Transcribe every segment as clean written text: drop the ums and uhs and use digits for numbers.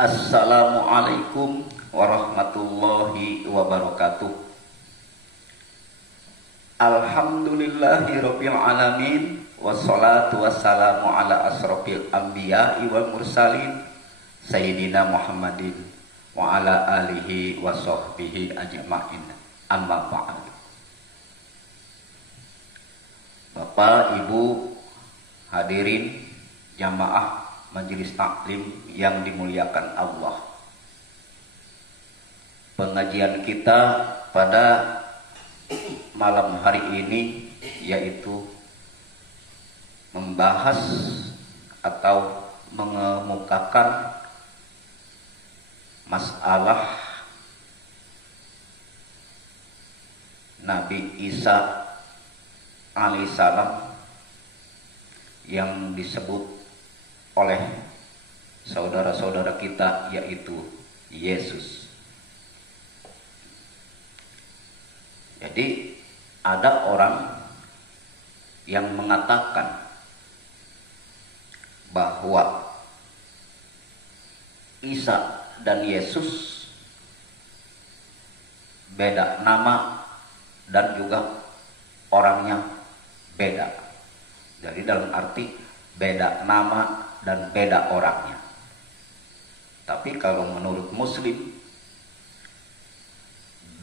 Assalamualaikum warahmatullahi wabarakatuh. Alhamdulillahirabbil alamin, wassalatu wassalamu ala asrofil anbiya'i wal mursalin sayyidina Muhammadin wa ala alihi wa sahbihi ajma'in. Amma ba'd. Bapak, Ibu, hadirin jamaah majelis taklim yang dimuliakan Allah. Pengajian kita pada malam hari ini yaitu membahas atau mengemukakan masalah Nabi Isa alaihissalam yang disebut oleh saudara-saudara kita yaitu Yesus. Jadi ada orang yang mengatakan bahwa Isa dan Yesus beda nama dan juga orangnya beda. Jadi dalam arti beda nama dan beda orangnya. Tapi kalau menurut Muslim,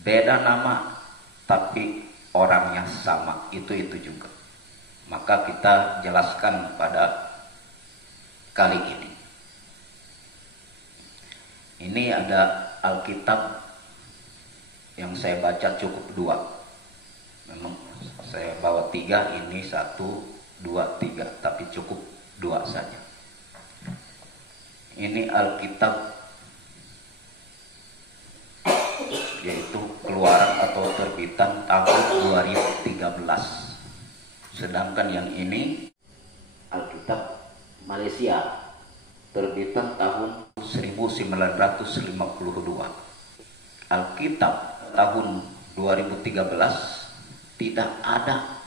beda nama tapi orangnya sama, itu juga. Maka kita jelaskan pada kali ini. Ini ada Alkitab yang saya baca cukup 2. Memang saya bawa 3, ini 1, 2, 3, tapi cukup 2 saja. Ini Alkitab yaitu keluaran atau terbitan tahun 2013. Sedangkan yang ini Alkitab Malaysia terbitan tahun 1952. Alkitab tahun 2013 tidak ada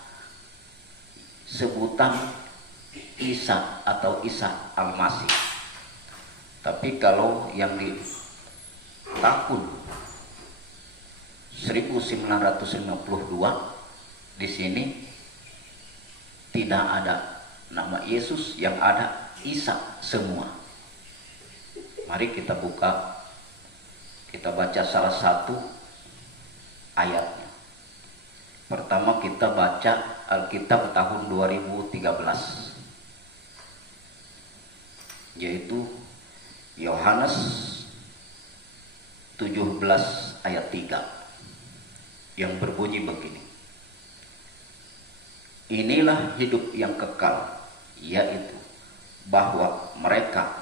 sebutan Isa atau Isa Al-Masih. Tapi kalau yang di tahun 1952 di sini tidak ada nama Yesus, yang ada Isa semua. Mari kita buka, kita baca salah satu ayatnya. Pertama kita baca Alkitab tahun 2013, yaitu Yohanes 17 ayat 3 yang berbunyi begini. Inilah hidup yang kekal, yaitu bahwa mereka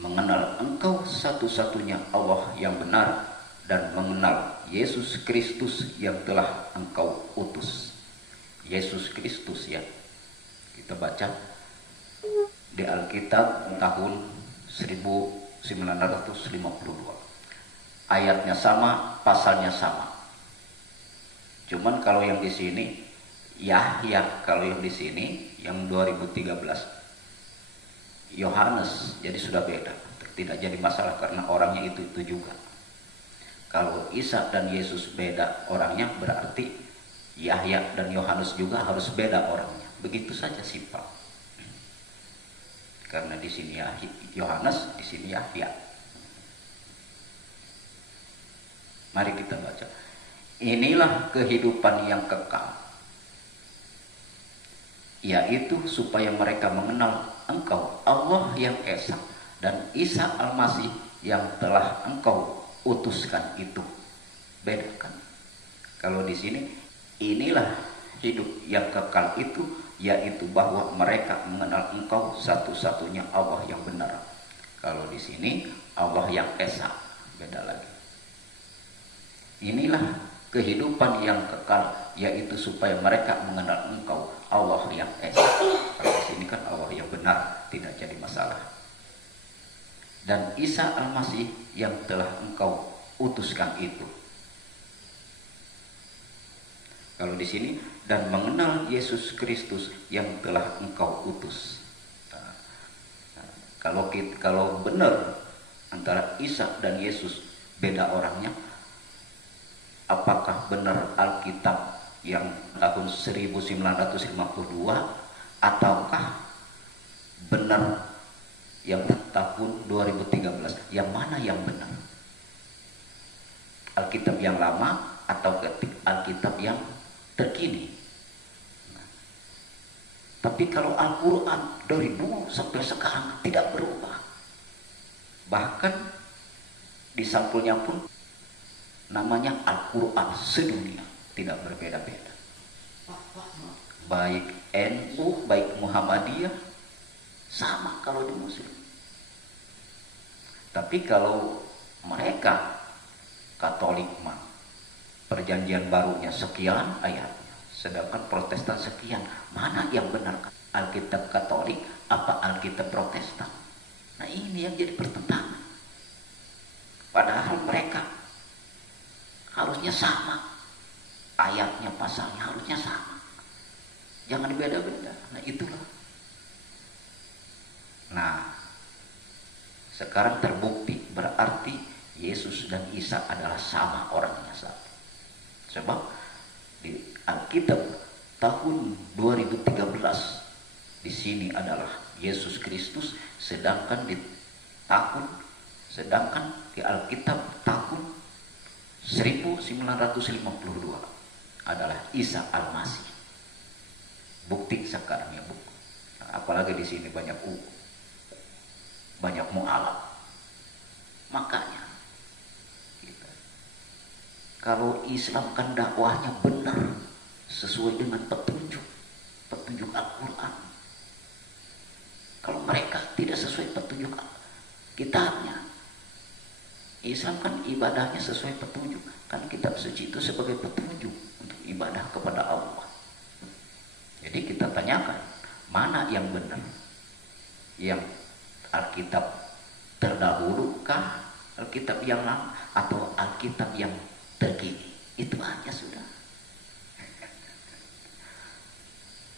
mengenal Engkau satu-satunya Allah yang benar dan mengenal Yesus Kristus yang telah Engkau utus. Yesus Kristus ya. Kita baca di Alkitab tahun 1952. Ayatnya sama, pasalnya sama. Cuman kalau yang di sini Yahya, kalau yang di sini yang 2013 Yohanes, jadi sudah beda. Tidak jadi masalah karena orangnya itu juga. Kalau Isa dan Yesus beda orangnya, berarti Yahya dan Yohanes juga harus beda orangnya. Begitu saja simpel. Karena di sini Yohanes, di sini Yahya. Mari kita baca. Inilah kehidupan yang kekal, yaitu supaya mereka mengenal Engkau Allah yang Esa dan Isa Al-Masih yang telah Engkau utuskan itu. Beda kan? Kalau di sini inilah hidup yang kekal itu, yaitu bahwa mereka mengenal Engkau satu-satunya Allah yang benar. Kalau di sini Allah yang Esa, beda lagi. Inilah kehidupan yang kekal, yaitu supaya mereka mengenal Engkau Allah yang Esa. Kalau di sini kan Allah yang benar, tidak jadi masalah. Dan Isa Al-Masih yang telah Engkau utuskan itu. Kalau di sini dan mengenal Yesus Kristus yang telah Engkau utus. Kalau benar antara Isa dan Yesus beda orangnya. Apakah benar Alkitab yang tahun 1952 ataukah benar yang tahun 2013? Yang mana yang benar? Alkitab yang lama atau Alkitab yang terkini? Tapi kalau Al-Quran dari dulu sampai sekarang tidak berubah. Bahkan di sampulnya pun namanya Al-Quran sedunia, tidak berbeda-beda. Baik NU, baik Muhammadiyah, sama kalau di Muslim. Tapi kalau mereka Katolik mah perjanjian barunya sekian ayatnya, sedangkan Protestan sekian. Mana yang benar? Alkitab Katolik apa Alkitab Protestan? Nah ini yang jadi pertentangan. Padahal mereka harusnya sama, ayatnya, pasalnya harusnya sama, jangan beda-beda. Nah itulah. Nah sekarang terbukti berarti Yesus dan Isa adalah sama orangnya satu. Sebab di Alkitab tahun 2013 di sini adalah Yesus Kristus, sedangkan di Alkitab tahun 1952 adalah Isa Al-Masih. Bukti sekarang ya, Bu. Apalagi di sini banyak mu'alaf. Makanya kalau Islam kan dakwahnya benar sesuai dengan petunjuk Al-Quran. Kalau mereka tidak sesuai petunjuk kitabnya, Islam kan ibadahnya sesuai petunjuk. Kan kitab suci itu sebagai petunjuk untuk ibadah kepada Allah. Jadi kita tanyakan, mana yang benar? Yang Alkitab terdahulukah, Alkitab yang lama, atau Alkitab yang terkini? Itu aja sudah.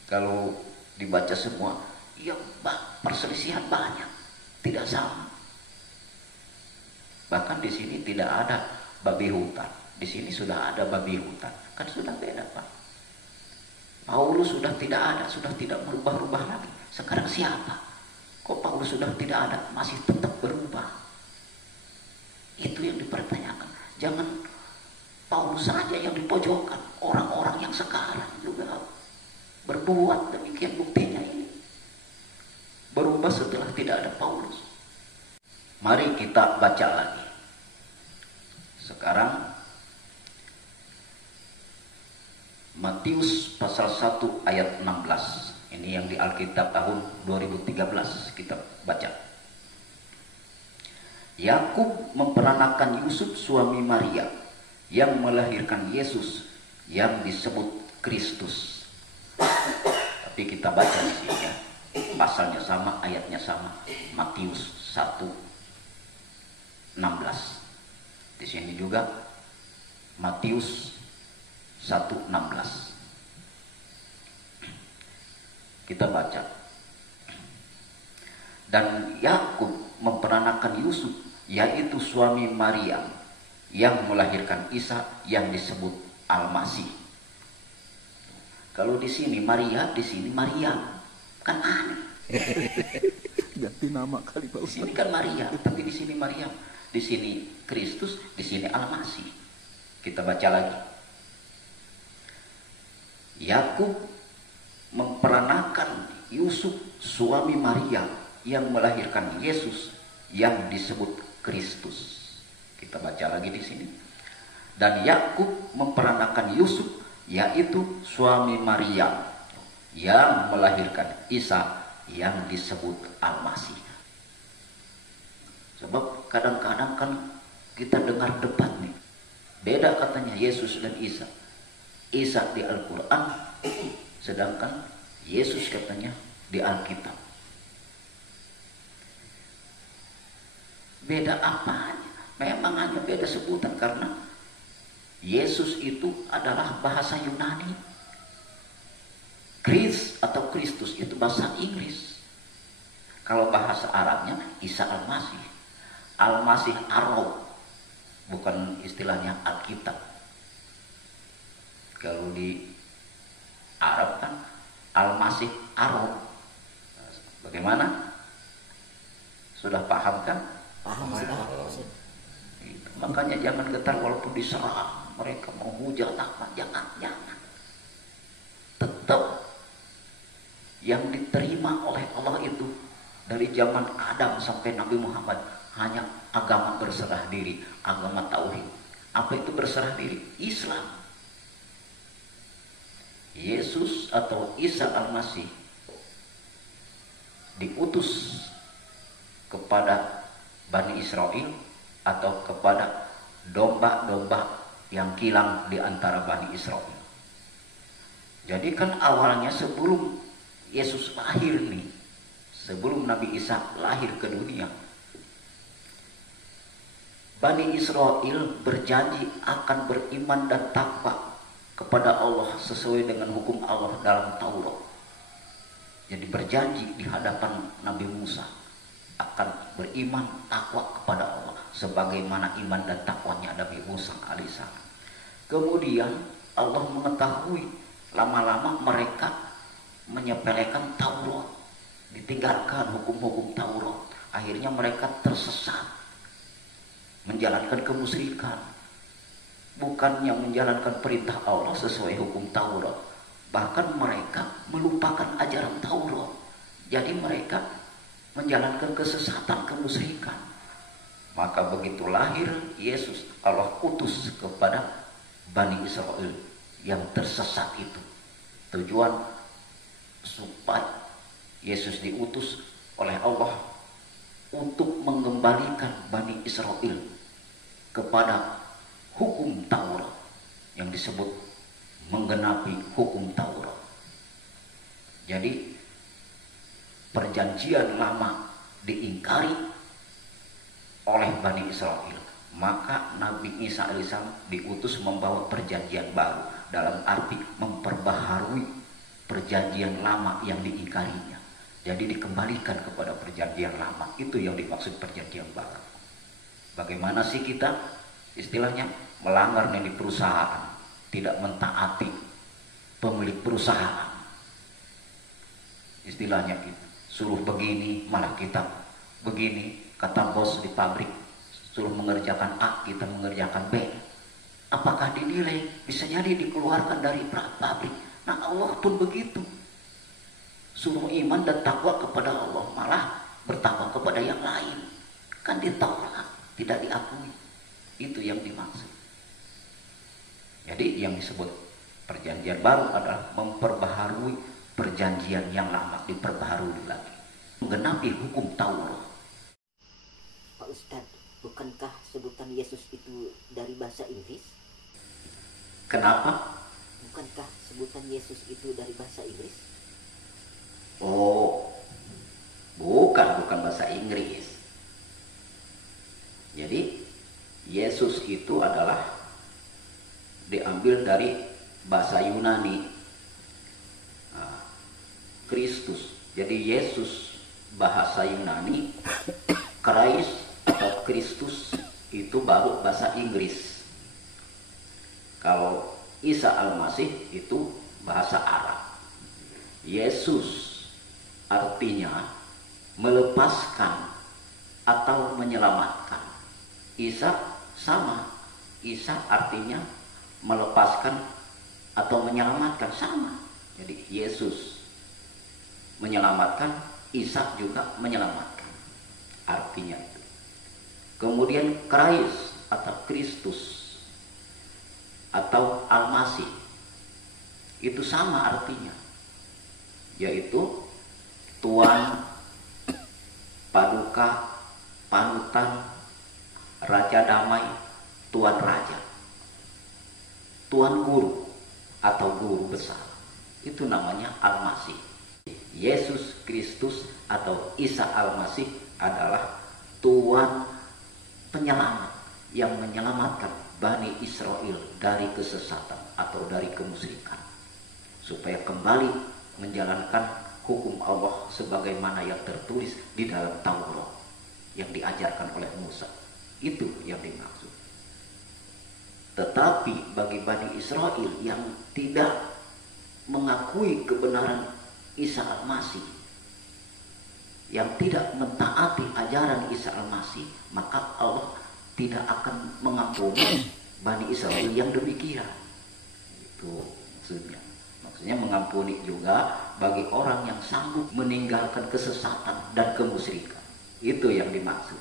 Kalau dibaca semua, ya perselisihan banyak, tidak sama. Bahkan di sini tidak ada babi hutan, di sini sudah ada babi hutan, kan sudah beda Pak. Paulus sudah tidak ada, sudah tidak berubah-ubah lagi. Sekarang siapa? Kok Paulus sudah tidak ada, masih tetap berubah? Itu yang dipertanyakan. Jangan Paulus saja yang dipojokkan, orang-orang yang sekarang juga berbuat demikian. Buktinya ini berubah setelah tidak ada Paulus. Mari kita baca lagi. Sekarang Matius pasal 1 ayat 16. Ini yang di Alkitab tahun 2013 kita baca. Yakub memperanakan Yusuf suami Maria yang melahirkan Yesus yang disebut Kristus. Tapi kita baca di sini ya. Pasalnya sama, ayatnya sama. Matius 1:16. Di sini juga Matius 1:16. Kita baca. Dan Yakub memperanakan Yusuf, yaitu suami Maria, yang melahirkan Isa yang disebut Al-Masih. Kalau di sini Maria, di sini Maryam, kan aneh. Ganti nama kali Pak Ustaz. Di sini kan Maria, tapi di sini Maryam, di sini Kristus, di sini Al-Masih. Kita baca lagi. Yakub memperanakan Yusuf suami Maria yang melahirkan Yesus yang disebut Kristus. Kita baca lagi di sini. Dan Yakub memperanakan Yusuf, yaitu suami Maria yang melahirkan Isa yang disebut Al-Masih. Sebab kadang-kadang kan kita dengar debat nih, beda katanya Yesus dan Isa. Isa di Al-Quran, sedangkan Yesus katanya di Alkitab. Beda apanya? Memang hanya beda sebutan, karena Yesus itu adalah bahasa Yunani, Kris atau Kristus itu bahasa Inggris. Kalau bahasa Arabnya Isa Al-Masih. Al-Masih Ar-Rabb, bukan istilahnya Alkitab. Kalau di Arab kan Al-Masih Ar-Rabb. Bagaimana? Sudah paham kan? Paham sudah. Makanya jangan getar walaupun diserang, mereka menghujat apa, jangan. Tetap yang diterima oleh Allah itu dari zaman Adam sampai Nabi Muhammad hanya agama berserah diri, agama tauhid. Apa itu berserah diri? Islam. Yesus atau Isa Al-Masih diutus kepada Bani Israel atau kepada domba-domba yang kilang di antara Bani Israel. Jadi kan awalnya sebelum Yesus lahir nih, sebelum Nabi Isa lahir ke dunia, Bani Israel berjanji akan beriman dan takwa kepada Allah sesuai dengan hukum Allah dalam Taurat. Jadi berjanji di hadapan Nabi Musa akan beriman takwa kepada Allah sebagaimana iman dan takwanya Nabi Musa alaihissalam. Kemudian Allah mengetahui lama-lama mereka menyepelekan Taurat, ditinggalkan hukum-hukum Taurat. Akhirnya mereka tersesat, menjalankan kemusyrikan. Bukannya menjalankan perintah Allah sesuai hukum Taurat, bahkan mereka melupakan ajaran Taurat. Jadi mereka menjalankan kesesatan, kemusyrikan. Maka begitu lahir Yesus, Allah utus kepada Bani Israel yang tersesat itu. Tujuan supaya Yesus diutus oleh Allah untuk mengembalikan Bani Israel kepada hukum Taurat, yang disebut menggenapi hukum Taurat. Jadi perjanjian lama diingkari oleh Bani Israel, maka Nabi Isa alaihissalam diutus membawa perjanjian baru, dalam arti memperbaharui perjanjian lama yang diingkarinya. Jadi dikembalikan kepada perjanjian lama, itu yang dimaksud perjanjian baru. Bagaimana sih kita istilahnya melanggar di perusahaan, tidak mentaati pemilik perusahaan, istilahnya gitu. Suruh begini malah kita begini, kata bos di pabrik suruh mengerjakan A, kita mengerjakan B. Apakah dinilai? Bisa jadi dikeluarkan dari pabrik. Nah Allah pun begitu, suruh iman dan takwa kepada Allah, malah bertakwa kepada yang lain. Kan ditolak, tidak diakui. Itu yang dimaksud. Jadi yang disebut perjanjian baru adalah memperbaharui perjanjian yang lama, diperbaharui lagi, menggenapi hukum Taurat. Pak Ustadz, bukankah sebutan Yesus itu dari bahasa Inggris? Kenapa? Bukankah sebutan Yesus itu dari bahasa Inggris? Oh, bukan bahasa Inggris. Jadi Yesus itu adalah diambil dari bahasa Yunani, Kristus. Jadi Yesus bahasa Yunani, Christ atau Kristus itu baru bahasa Inggris. Kalau Isa Al-Masih itu bahasa Arab. Yesus artinya melepaskan atau menyelamatkan. Isa sama. Isa artinya melepaskan atau menyelamatkan, sama. Jadi Yesus menyelamatkan, Isa juga menyelamatkan, artinya itu. Kemudian Christ atau Kristus atau Al-Masih itu sama artinya, yaitu Tuan, Paduka, Panutan, Raja Damai, Tuan Raja, Tuan Guru atau Guru Besar. Itu namanya Al-Masih. Yesus Kristus atau Isa Al-Masih adalah Tuan penyelamat yang menyelamatkan Bani Israel dari kesesatan atau dari kemusyrikan, supaya kembali menjalankan hukum Allah sebagaimana yang tertulis di dalam Taurat. yang diajarkan oleh Musa. Itu yang dimaksud. Tetapi bagi Bani Israel yang tidak mengakui kebenaran Isa Al-Masih, yang tidak mentaati ajaran Isa Al-Masih, maka Allah tidak akan mengampuni Bani Israel yang demikian. Itu maksudnya. Maksudnya mengampuni juga bagi orang yang sanggup meninggalkan kesesatan dan kemusyrikan. Itu yang dimaksud.